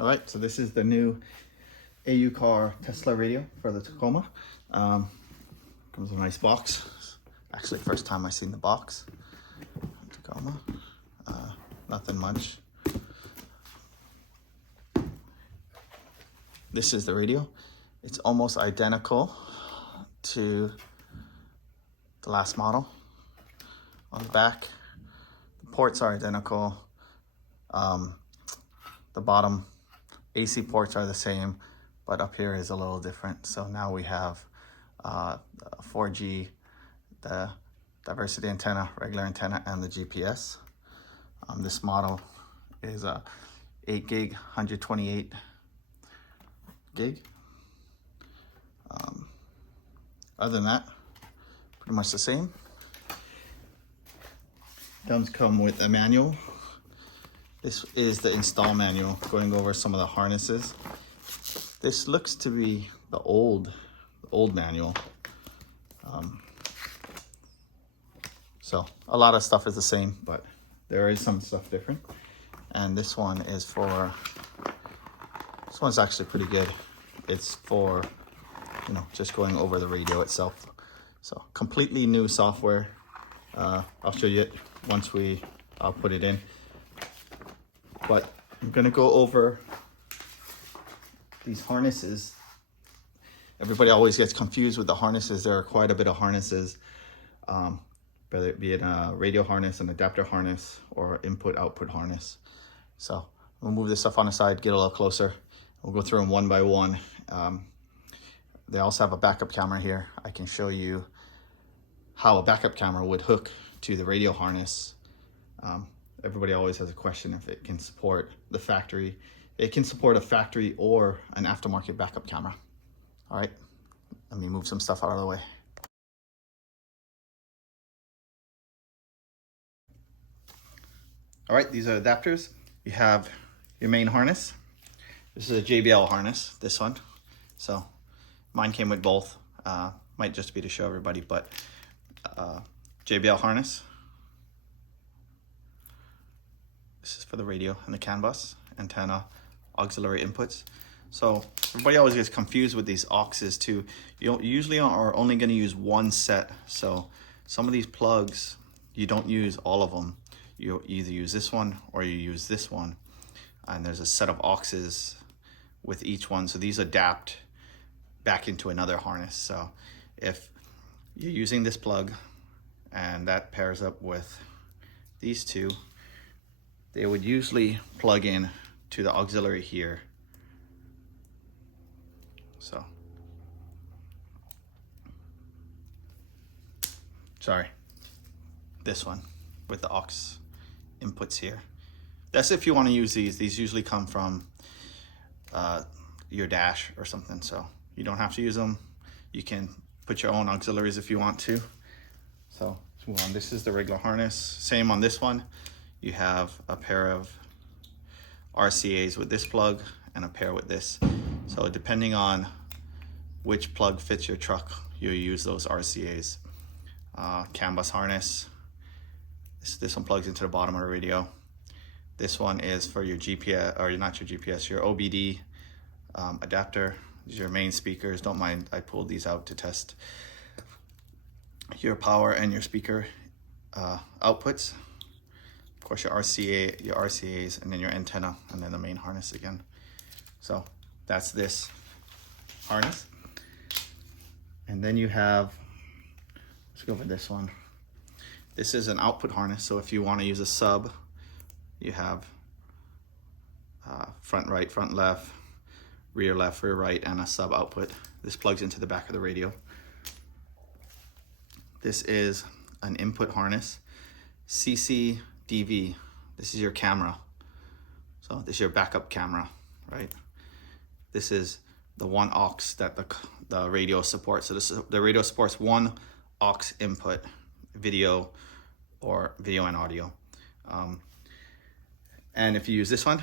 All right, so this is the new AUCAR Tesla radio for the Tacoma. Comes in a nice box. Actually, first time I've seen the box. Tacoma, nothing much. This is the radio. It's almost identical to the last model. On the back, the ports are identical. The bottom AC ports are the same, but up here is a little different. So now we have 4G, the diversity antenna, regular antenna, and the GPS. This model is a 8 gig, 128 gig. Other than that, pretty much the same. Does come with a manual. This is the install manual, going over some of the harnesses. This looks to be the old manual. So a lot of stuff is the same, but there is some stuff different. And this one is for, this one's actually pretty good. It's for, you know, just going over the radio itself. So completely new software. I'll show you it once I'll put it in. But I'm gonna go over these harnesses. Everybody always gets confused with the harnesses. There are quite a bit of harnesses, whether it be a radio harness, an adapter harness, or input-output harness. So we'll move this stuff on the side, get a little closer. We'll go through them one by one. They also have a backup camera here. I can show you how a backup camera would hook to the radio harness. Everybody always has a question if it can support the factory. It can support a factory or an aftermarket backup camera. All right, let me move some stuff out of the way. All right, these are adapters. You have your main harness. This is a JBL harness, this one. So mine came with both. Might just be to show everybody, but JBL harness. This is for the radio and the CAN bus, antenna, auxiliary inputs. So everybody always gets confused with these AUXs too. You usually are only going to use one set. So some of these plugs, you don't use all of them. You either use this one or you use this one. And there's a set of AUXs with each one. So these adapt back into another harness. So if you're using this plug and that pairs up with these two, they would usually plug in to the auxiliary here. So, sorry, this one with the aux inputs here. That's if you want to use these. These usually come from your dash or something, so you don't have to use them. You can put your own auxiliaries if you want to. So let's move on. This is the regular harness. Same on this one. You have a pair of RCAs with this plug and a pair with this. So depending on which plug fits your truck, you'll use those RCAs. CAN bus harness. This one plugs into the bottom of the radio. This one is for your GPS, or not your GPS, your OBD adapter. These are your main speakers. Don't mind, I pulled these out to test your power and your speaker outputs. Of course, your RCAs, and then your antenna, and then the main harness again. So that's this harness. And then you have, let's go over this one. This is an output harness. So if you want to use a sub, you have front right, front left, rear right, and a sub output. This plugs into the back of the radio. This is an input harness, CCDV. This is your camera. So this is your backup camera, right? This is the one aux that the radio supports. So the radio supports one aux input, video and audio. And if you use this one,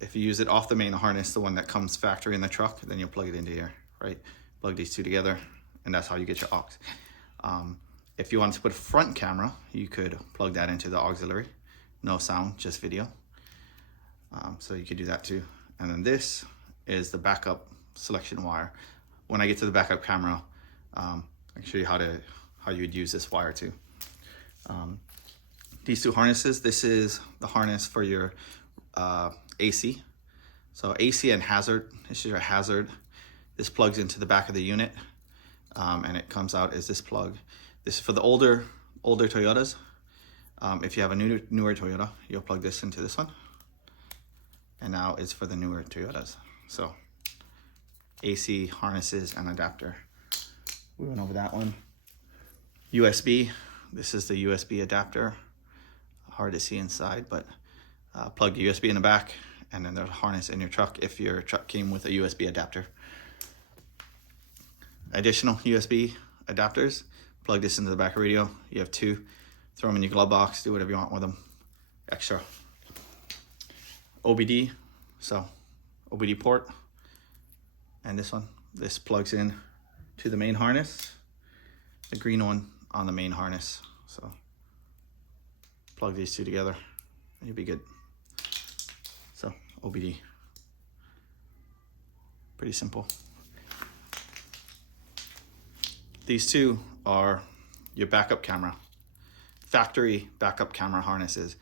if you use it off the main harness, the one that comes factory in the truck, then you'll plug it into here, right? Plug these two together, and that's how you get your aux. If you want to put a front camera, you could plug that into the auxiliary. No sound, just video. So you could do that too. And then this is the backup selection wire. When I get to the backup camera, I can show you how you would use this wire too. These two harnesses, this is the harness for your AC. So AC and hazard, this is your hazard. This plugs into the back of the unit, and it comes out as this plug. This is for the older Toyotas. If you have a newer Toyota, you'll plug this into this one. And now it's for the newer Toyotas. So AC, harnesses, and adapter. We went over that one. USB, this is the USB adapter. Hard to see inside, but plug the USB in the back, and then there's a harness in your truck if your truck came with a USB adapter. Additional USB adapters, plug this into the back of the radio. You have two, throw them in your glove box, do whatever you want with them. Extra. OBD, so OBD port, and this one, this plugs in to the main harness, the green one on the main harness. So plug these two together and you'll be good. So OBD, pretty simple. These two are your backup camera, factory backup camera harnesses.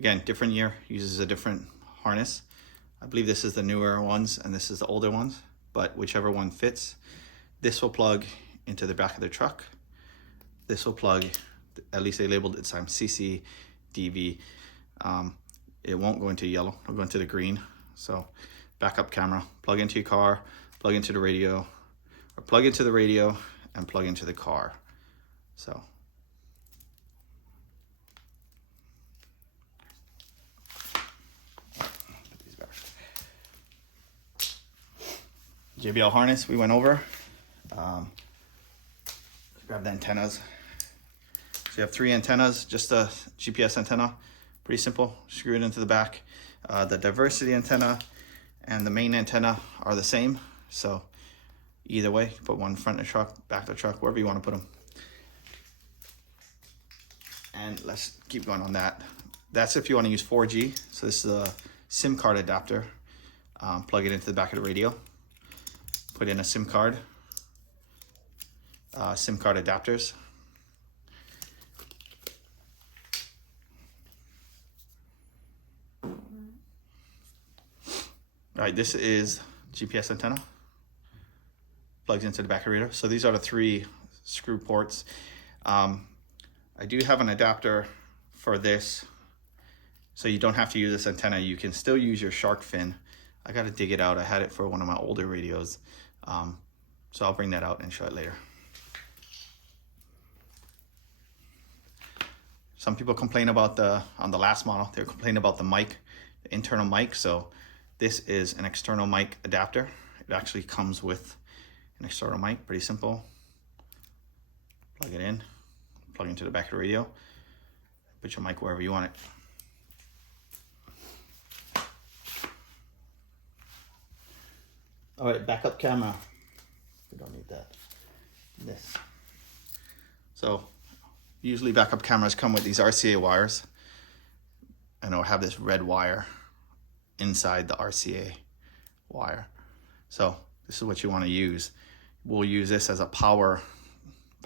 Again, different year, uses a different harness. I believe this is the newer ones and this is the older ones, but whichever one fits. This will plug into the back of the truck. This will plug, at least they labeled it this time, CC, DV. It won't go into yellow, it'll go into the green. So backup camera, plug into your car, plug into the radio, or plug into the radio and plug into the car. So JBL harness we went over. Grab the antennas. So you have 3 antennas, just a GPS antenna, pretty simple. Screw it into the back. The diversity antenna and the main antenna are the same. So either way, you put one front of the truck, back of the truck, wherever you want to put them. And let's keep going on that. That's if you want to use 4G. So this is a SIM card adapter. Plug it into the back of the radio. Put in a SIM card. SIM card adapters. All right, this is GPS antenna. Plugs into the back of the radio. So these are the 3 screw ports. I do have an adapter for this, so you don't have to use this antenna. You can still use your shark fin. I got to dig it out. I had it for one of my older radios. So I'll bring that out and show it later. Some people complain about on the last model, they're complaining about the mic, the internal mic. So this is an external mic adapter. It actually comes with an external mic, pretty simple. Plug it in, plug into the back of the radio, put your mic wherever you want it. All right, backup camera. We don't need that. This. So usually backup cameras come with these RCA wires, and it'll have this red wire inside the RCA wire. So this is what you want to use. We'll use this as a power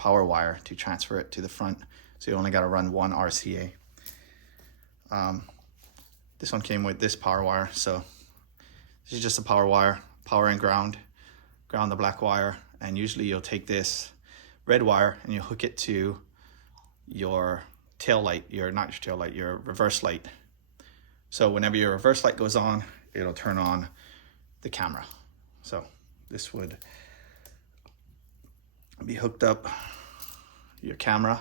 wire to transfer it to the front. So you only got to run one RCA. This one came with this power wire. So this is just a power wire, power and ground the black wire. And usually you'll take this red wire and you hook it to your tail light, your reverse light. So whenever your reverse light goes on, it'll turn on the camera. So this would be hooked up your camera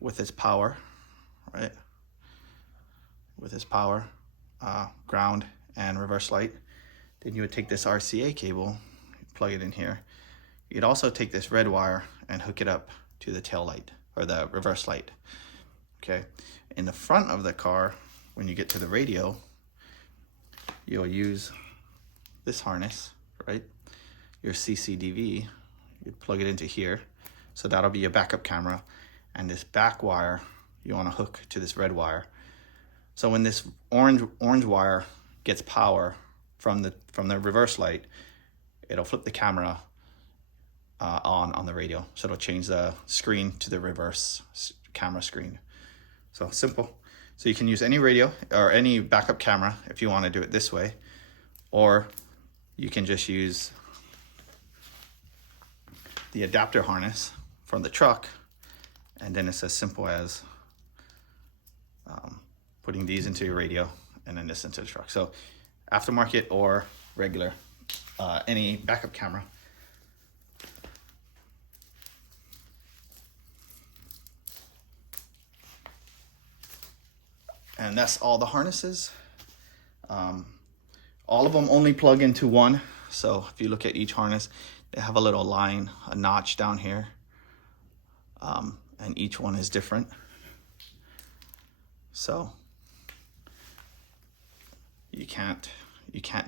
with its power, right? With its power, ground and reverse light. Then you would take this RCA cable, plug it in here. You'd also take this red wire and hook it up to the tail light or the reverse light. Okay. In the front of the car, when you get to the radio, you'll use this harness, right? Your CCDV, you plug it into here. So that'll be your backup camera. And this back wire, you want to hook to this red wire. So when this orange wire gets power from the reverse light, it'll flip the camera on the radio. So it'll change the screen to the reverse camera screen. So simple. So you can use any radio or any backup camera if you want to do it this way, or you can just use the adapter harness from the truck, and then it's as simple as putting these into your radio and then this into the truck. So aftermarket or regular, any backup camera. And that's all the harnesses. All of them only plug into one. So if you look at each harness, they have a little line, a notch down here. And each one is different. So you can't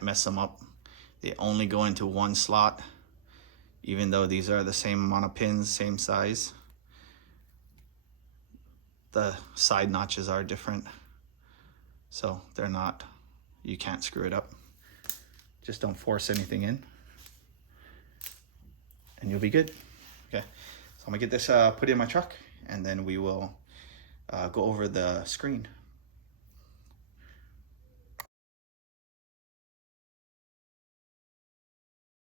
mess them up. They only go into one slot, even though these are the same amount of pins, same size. The side notches are different. So they're not, you can't screw it up. Just don't force anything in and you'll be good. Okay, so I'm gonna get this put in my truck, and then we will go over the screen.